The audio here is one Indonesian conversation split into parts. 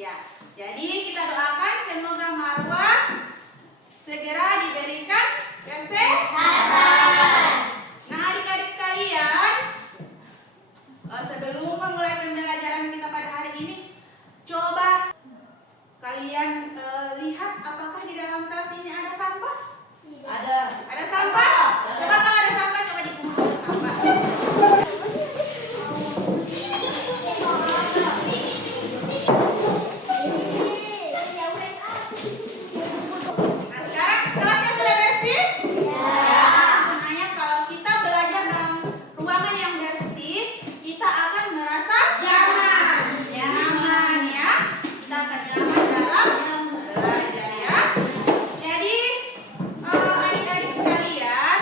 Ya, jadi kita doakan semoga Marwah segera diberikan kesehatan. Nah, adik-adik sekalian, sebelum memulai pembelajaran kita pada hari ini, coba kalian lihat apakah di dalam kelas ini ada sampah? Ada. Ada sampah? Coba kalau ada sampah, coba dipungut sampah. Nah, sekarang kelasnya sudah bersih? Ya. Makanya kalau kita belajar dalam ruangan yang bersih, kita akan merasa nyaman. Nyaman ya. Kita akan nyaman dalam belajar ya. Jadi adik-adik sekalian,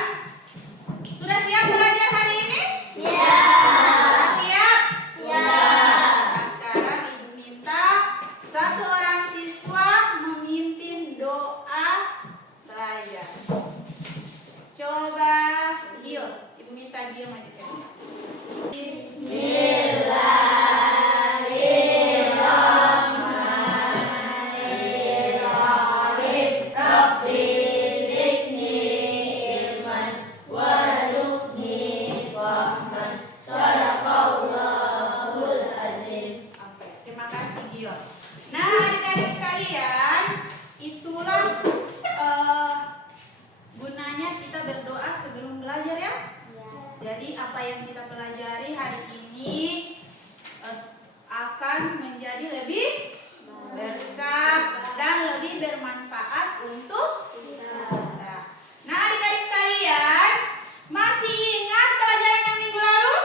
sudah siap belajar hari ini? Sudah siap? Nah, sekarang Ibu minta satu orang siswa memimpin doa belajar. Coba Gio, Ibu minta Gio maju ke depan. Oke, terima kasih Gio. Nah, adik-adik sekalian, itulah gunanya kita berdoa sebelum belajar ya. Jadi apa yang kita pelajari hari ini akan menjadi lebih berkah dan lebih bermanfaat untuk kita. Nah, adik-adik sekalian, masih ingat pelajaran yang minggu lalu?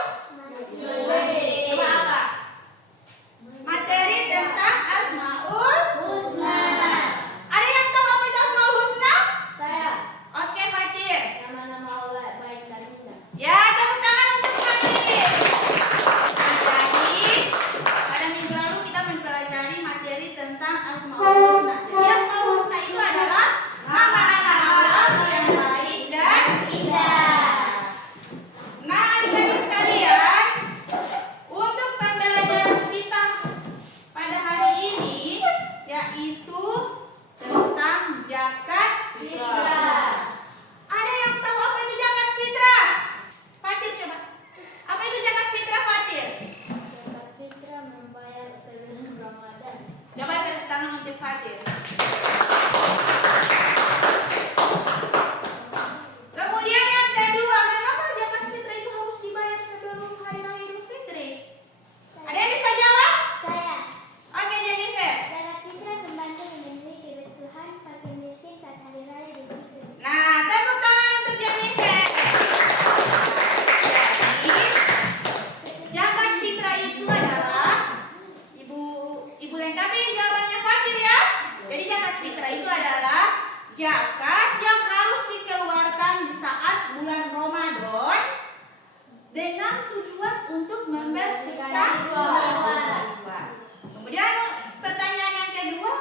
Coba apa? Materi tentang Asmaul Husna. Ada yang tahu apa itu Asmaul Husna? Oke, Fatir. Ya, tepuk tangan untuk Fatir. Nah, jadi pada minggu lalu kita mempelajari materi tentang Asmaul Husna. Jadi Asmaul Husna itu adalah nama-nama Allah yang baik dan indah. Nah, adik-adik sekalian, untuk pembelajaran kita pada hari ini yaitu tentang zakat fitrah. Ada yang tahu apa itu zakat fitrah? Fatir coba. Apa itu zakat fitrah, Fatir? Coba tepuk tangan untuk Fatir. Kemudian yang kedua, mengapa zakat fitrah itu harus dibayar sebelum hari raya Idul Fitri? Ada yang bisa jawab? Oke, Jennifer. Nah, tepuk tangan untuk Jennifer. Jadi, zakat fitrah itu adalah Ibu lengkapi jawabannya Fatir ya. Jadi zakat fitrah itu adalah zakat yang harus dikeluarkan di saat bulan Ramadan dengan tujuan untuk membersihkan jiwa. Kemudian pertanyaan yang kedua,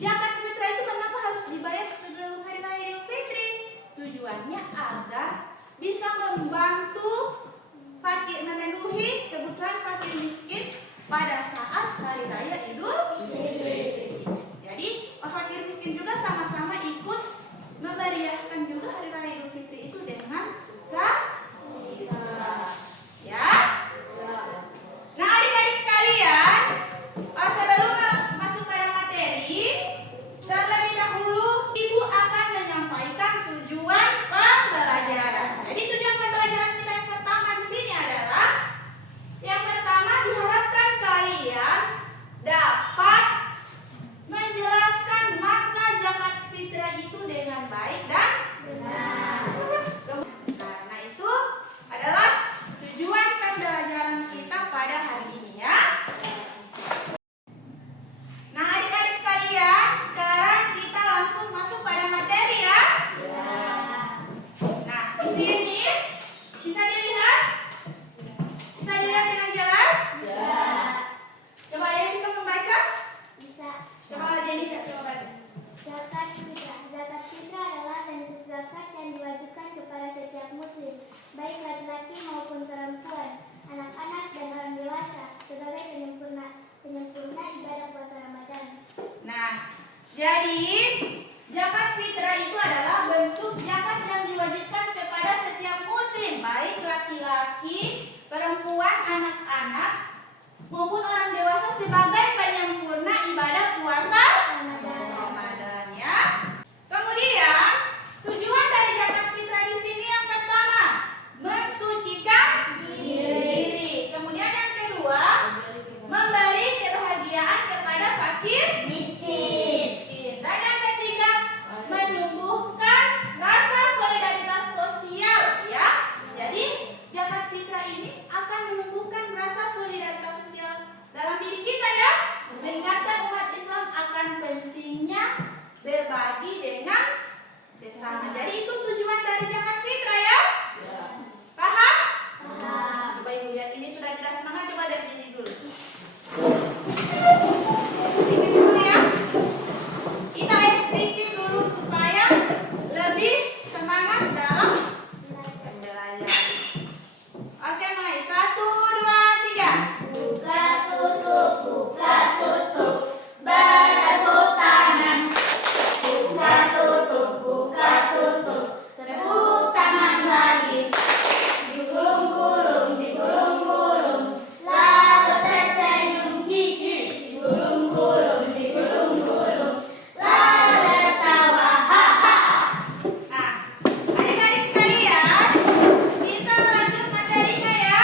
zakat fitrah itu mengapa harus dibayar sebelum hari raya Idul Fitri? Tujuannya agar bisa membantu fakir, memenuhi kebutuhan fakir miskin pada saat hari raya Idul Fitri. Jadi fakir miskin juga sama-sama ikut memeriahkan juga hari raya Idul Fitri itu dengan sukacita. Ya. Nah, adik-adik sekalian, sebelum masuk pada materi, terlebih dahulu Ibu akan menyampaikan tujuan pembelajaran. Jadi tujuan pembelajaran kita yang pertama di sini adalah yang pertama diharapkan kalian Jadi, zakat fitrah itu adalah bentuk zakat yang diwajibkan kepada setiap muslim, baik laki-laki, perempuan, anak-anak, maupun orang dewasa sebagai penyempurna ibadah puasa Ramadan ya. Kemudian, tujuan dari zakat fitrah di sini yang pertama, mensucikan diri. Kemudian yang kedua, memberi kebahagiaan kepada fakir miskin. Dan yang ketiga, menumbuhkan rasa solidaritas sosial ya. Jadi zakat fitrah ini akan menumbuhkan rasa solidaritas sosial dalam diri kita ya, mengingatkan umat Islam akan pentingnya berbagi dengan sesama. Jadi itu tujuan dari zakat fitrah ya. Paham? Coba ibu lihat, ini sudah tidak semangat, coba dari diri dulu. Ini dulu ya. Kita sedikit dulu supaya lebih semangat dalam pembelajaran. Oke, mulai 1, 2, 3. Buka tutup, bertepuk tangan. Buka tutup, tepuk tangan lagi. Digulung-gulung, lalu tersenyum gigi. Digulung-gulung, lalu tertawa haha. Nah, adik-adik sekalian, kita lanjut materinya ya.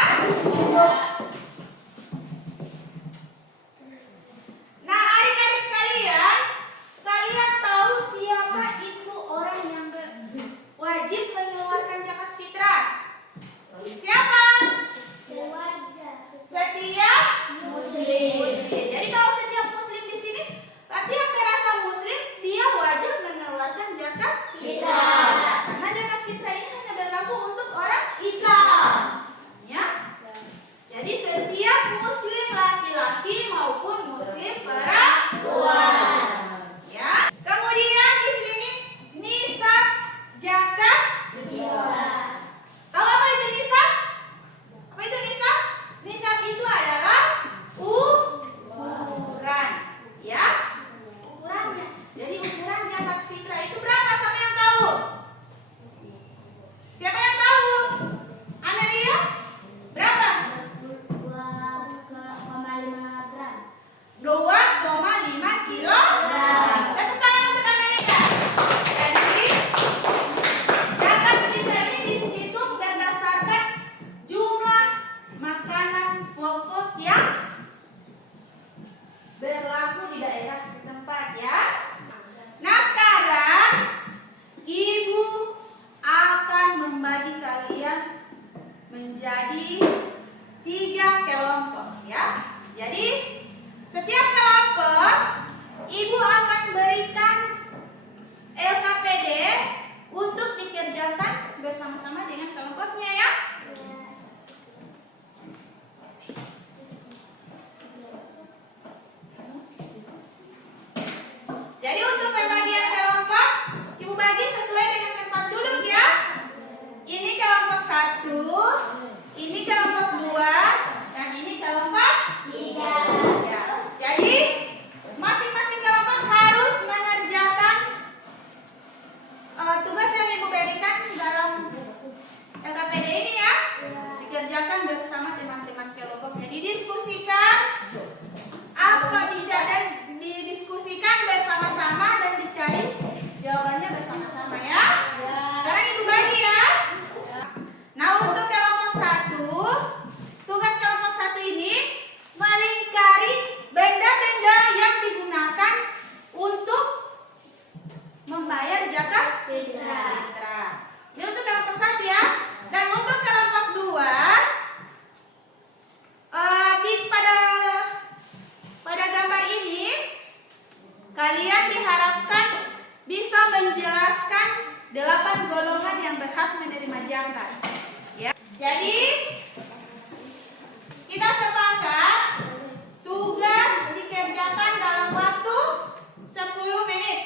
Nah, adik-adik sekalian, kalian tahu siapa itu orang yang wajib mengeluarkan zakat fitrah? Siapa? Setiap muslim. Jadi kalau setiap muslim di sini, berarti yang merasa muslim dia wajib mengeluarkan zakat fitrah. Karena zakat fitrah ini hanya berlaku untuk orang Islam. ya. Jadi setiap muslim laki-laki maupun muslim perempuan. Ya. Kemudian di sini nisab zakat. Tahu apa itu nisab? Apa itu nisab? Nisab itu adalah ukuran, ya. Ukurannya. Jadi ukuran zakat fitrah itu berapa? Siapa yang tahu? Siapa yang tahu? Amelia? Berapa? 2,5 kilogram. Tepuk tangan untuk Amelia. Jadi zakat fitrah ini dihitung berdasarkan jumlah makanan pokok yang berlaku di daerah setempat ya. Nah, sekarang ibu akan membagi kalian menjadi 3 kelompok ya. Jadi setiap kelompok ibu akan berikan LKPD untuk dikerjakan bersama-sama dengan kelompoknya ya. Jadi untuk pembagian kelompok, ibu bagi sesuai dengan tempat duduk ya. Ini kelompok 1, ini kelompok 2, dan ini kelompok 3. Ya. Jadi masing-masing kelompok harus mengerjakan tugas yang ibu berikan dalam LKPD ini ya. Dikerjakan bersama teman-teman kelompok. Jadi diskusikan didiskusikan bersama-sama dan dicari jawabannya bersama-sama ya. Sekarang ibu bagi ya. Nah, untuk kelompok 1, tugas kelompok 1 ini melingkari benda-benda yang digunakan untuk membayar zakat fitrah. Ini untuk kelompok 1 ya. Dan untuk kelompok 2, pada gambar ini kalian diharapkan bisa menjelaskan 8 golongan yang berhak menerima zakat. Ya. Jadi kita sepakat tugas dikerjakan dalam waktu 10 menit.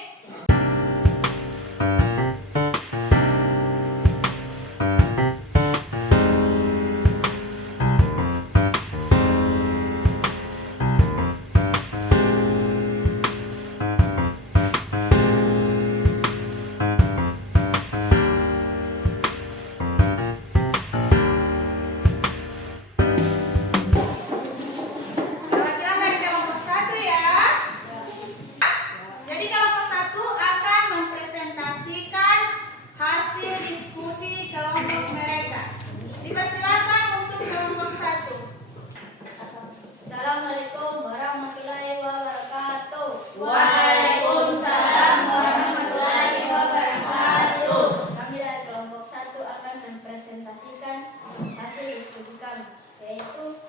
Waalaikumsalam warahmatullahi wabarakatuh. Kami dari kelompok 1 akan mempresentasikan hasil diskusi kami, yaitu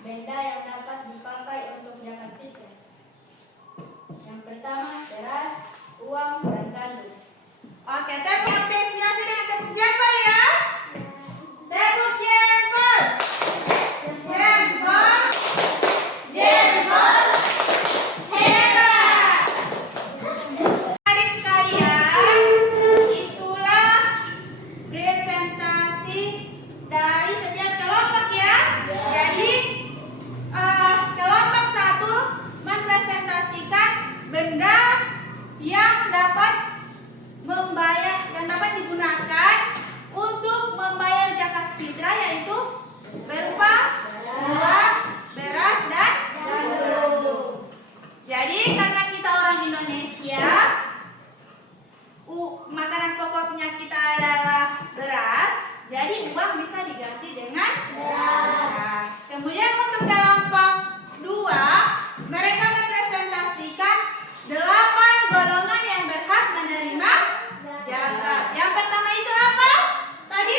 benda yang dapat dipakai untuk zakat fitrah. Yang pertama, beras, uang, dan gandum. Oke, tepuk apresiasi dengan tepuk jempol ya. Tepuk jempol. Jempol. Jempol hebat. Adik sekalian, itulah presentasi dari setiap kelompok ya. Jadi kelompok 1 mempresentasikan benda yang dapat digunakan untuk membayar zakat fitrah, yaitu berupa uang, beras, dan gandum. Jadi karena kita orang Indonesia, makanan pokoknya kita adalah beras, jadi uang bisa diganti dengan beras. Kemudian untuk kelompok 2, mereka mempresentasikan 8 golongan yang berhak menerima zakat. Yang pertama itu apa? Tadi?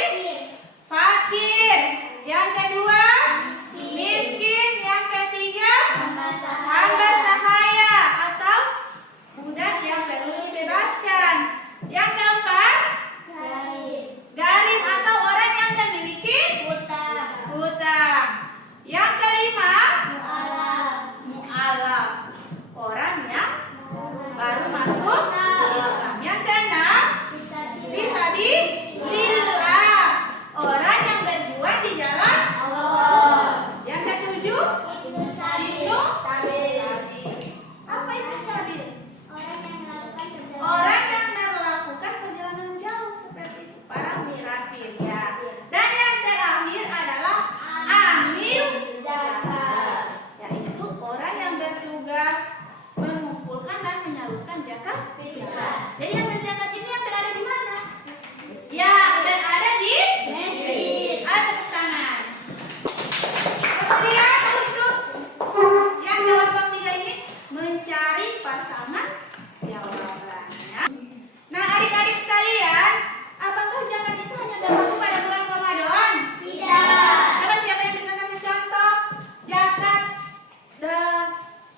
Fakir. Yang kedua? Miskin. Yang ketiga? Hamba sahaya atau budak yang perlu dibebaskan. Yang keempat? Gharib atau orang yang memiliki hutang. Yang kelima? Mu'alaf, orang yang baru masuk Islam. Yang keenam? Fisabilillah, orang yang berjuang di jalan Allah. Yang ketujuh? Ibnu Sabil. Apa Ibnu Sabil? Orang yang melakukan perjalanan jauh seperti itu, para musafir ya. Dan yang terakhir adalah amil zakat, yaitu orang yang bertugas mengumpulkan dan menyalurkan zakat fitrah. Jadi yang berzakat ini yang berada di mana? Ya, berada di masjid. Ada ke tangan. Kemudian untuk yang kelompok 3 ini mencari pasangan jawabannya. Nah, adik-adik sekalian, apakah zakat itu hanya berlaku pada bulan Ramadan? Tidak. Coba siapa yang bisa kasih contoh zakat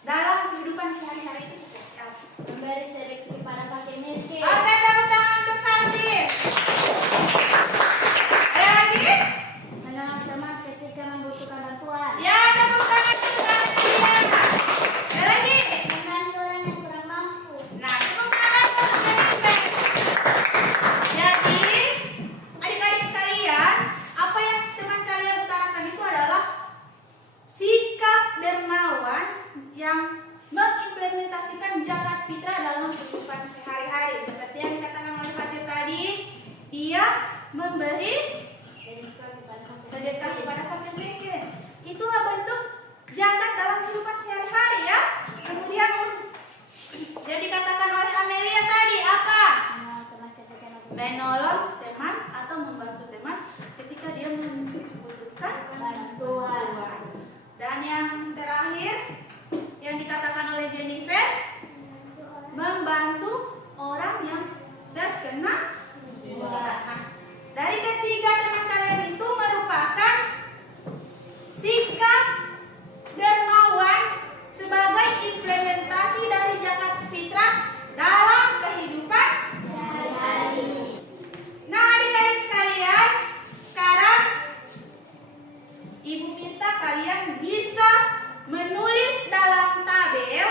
dalam kehidupan sehari-hari itu seperti apa? Memberi sedekah kepada fakir miskin. Oke, tepuk tangan untuk Fatih. Ada lagi? Menolong teman ketika membutuhkan bantuan. Ya, tepuk tangan untuk Fatih. Ada lagi? Membantu orang yang kurang mampu. Nah, tepuk tangan untuk Jennifer. Jadi, adik-adik sekalian, apa yang teman kalian utarakan itu adalah sikap dermawan yang mengimplementasikan zakat fitrah dalam kehidupan sehari-hari. Seperti yang dikatakan oleh Fatih tadi, dia memberi sedekah kepada fakir miskin. Itulah bentuk zakat dalam kehidupan sehari-hari ya. Kemudian yang dikatakan oleh Amelia tadi apa? Menolong teman atau membantu teman ketika dia membutuhkan bantuan. Dan yang terakhir yang dikatakan oleh Jennifer, membantu orang yang terkena musibah. Nah, dari ketiga teman kalian itu merupakan sikap dermawan sebagai implementasi dari zakat fitrah dalam kehidupan sehari-hari. Nah, adik-adik sekalian, sekarang Ibu minta kalian bisa menulis dalam tabel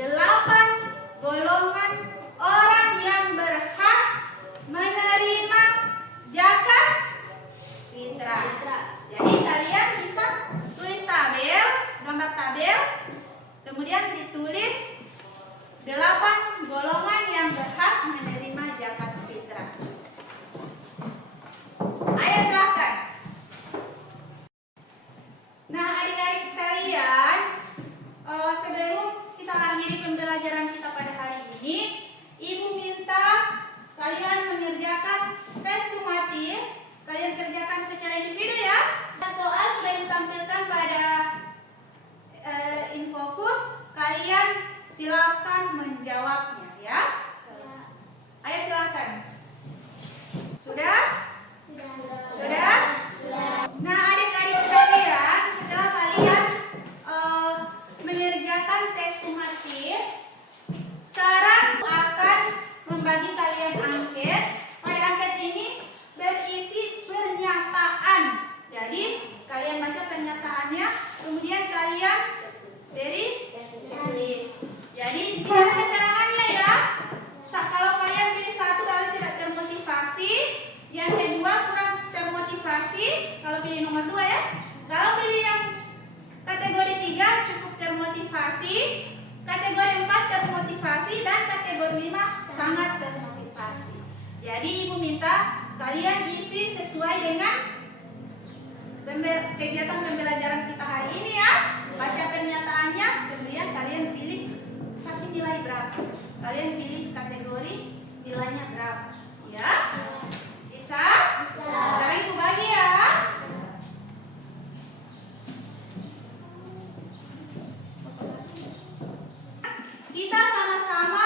8 golongan orang yang berhak menerima zakat fitrah. Jadi kalian bisa tulis tabel, gambar tabel, kemudian ditulis 8 golongan yang berhak menerima zakat fitrah. Ayo silakan. Nah, adik-adik sekalian, sebelum kita akhiri pembelajaran kita pada hari ini, Ibu minta kalian mengerjakan tes sumatif. Kalian kerjakan secara individu ya. Soal sudah ditampilkan pada Infokus. silakan menjawabnya ya. Ayo silakan. Sudah? Sudah? Nah, adik-adik sekalian, setelah kalian mengerjakan tes sumatif, sekarang akan membagi kalian angket. Pada angket ini berisi pernyataan. Jadi, kalian baca pernyataannya, kemudian kalian beri checklist. Jadi, di sini ada keterangannya ya. Kalau kalian pilih satu, kalian tidak termotivasi. Yang kedua, kurang termotivasi. Kalau pilih nomor 2 ya. Kalau pilih yang kategori 3, cukup termotivasi. Kategori 4, termotivasi. Dan kategori 5, sangat termotivasi. Jadi, Ibu minta kalian isi sesuai dengan kegiatan pembelajaran kita hari ini ya. Baca pernyataannya, kemudian kalian pilih kasih nilai berapa. Kalian pilih kategori nilainya berapa, ya? Bisa? Sekarang Ibu bagi ya. Kita sama-sama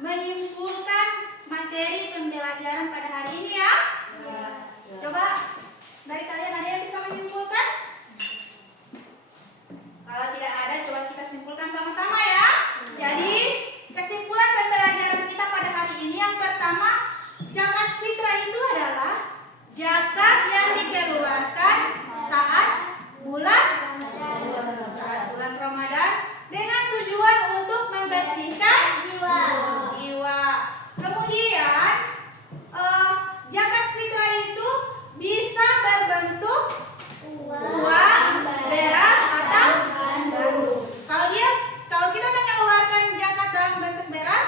menyimpulkan materi pembelajaran pada hari ini ya. Coba dari kalian ada yang bisa menyimpulkan? Kalau tidak ada, coba kita simpulkan sama-sama ya. Jadi, kesimpulan pembelajaran kita pada hari ini yang pertama, zakat fitrah itu adalah zakat yang dikeluarkan saat bulan Ramadan dengan tujuan untuk membersihkan jiwa. Kemudian, zakat fitrah itu bisa berbentuk uang, beras, atau kalau kita mengeluarkan zakat dalam bentuk beras,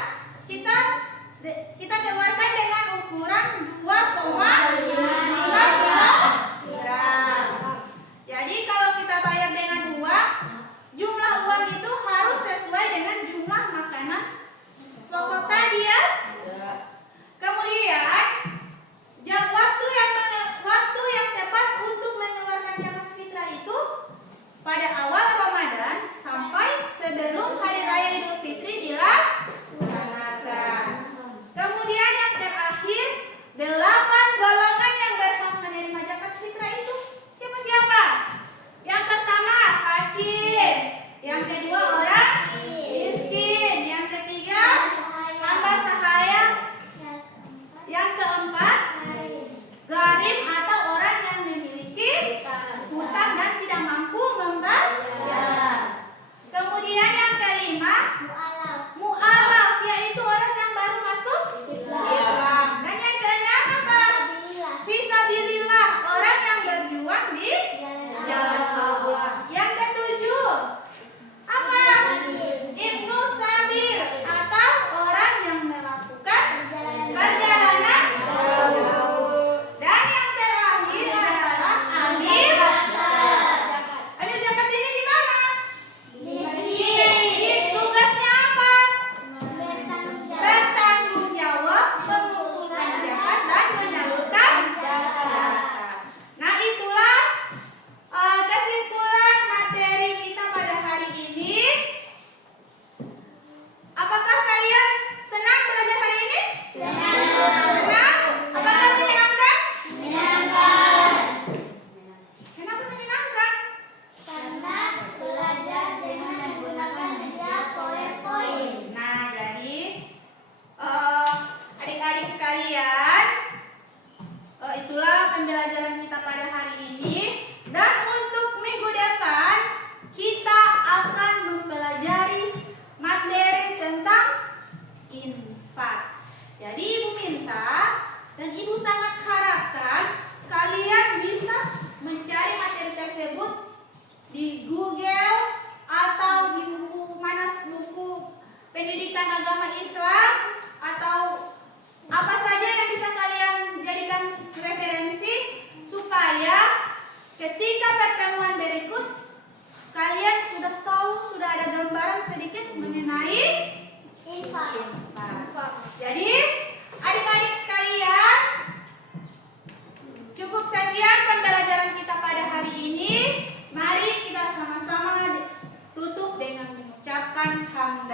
kita keluarkan dengan ukuran 2,5 gram. Jadi kalau kita bayar dengan uang, jumlah uang itu harus sesuai dengan jumlah makanan pokok tadi ya. Kemudian waktu yang tepat untuk mengeluarkan zakat fitrah itu pada awal Ramadan sampai sebelum hari raya Idul Fitri dilaksanakan. Kemudian yang terakhir, 8 golongan yang berhak menerima zakat fitrah itu siapa-siapa? Yang pertama, fakir. Yang kedua, orang miskin. Yang ketiga, hamba sahaya. Yang keempat, gharib atau orang yang memiliki hutang dan tidak mampu membayar. Kemudian yang kelima, mu'alaf, yaitu orang yang baru masuk Islam. Dan yang keenam apa? Fisabilillah, orang yang berjuang di jalan Allah. Yang ketujuh, apa? Ibnu sabil, atau orang yang melakukan perjalanan jauh. Dan yang terakhir adalah amil zakat. Amil zakat ini di mana? Di masjid. Tugasnya apa? Bertanggung jawab, mengumpulkan zakat dan menyalurkan zakat. Nah, itulah kesimpulan materi kita pada hari ini. Apakah kalian senang belajar hari ini? Senang? Apakah menyenangkan? Kenapa menyenangkan? Karena belajar dengan menggunakan media PowerPoint. Nah, jadi adik-adik sekalian, itulah pembelajaran kita pada hari ini. Dan untuk minggu depan, kita akan mempelajari materi tentang infak. Jadi Ibu minta dan Ibu sangat harapkan kalian bisa mencari materi tersebut di Google atau di buku pendidikan agama Islam atau apa saja yang bisa kalian jadikan referensi supaya ketika pertemuan berikut kalian sudah tahu, sudah ada gambaran sedikit mengenai Infak. Jadi adik-adik sekalian, cukup sekian pembelajaran kita pada hari ini. Mari kita sama-sama tutup dengan mengucapkan hamdulillah.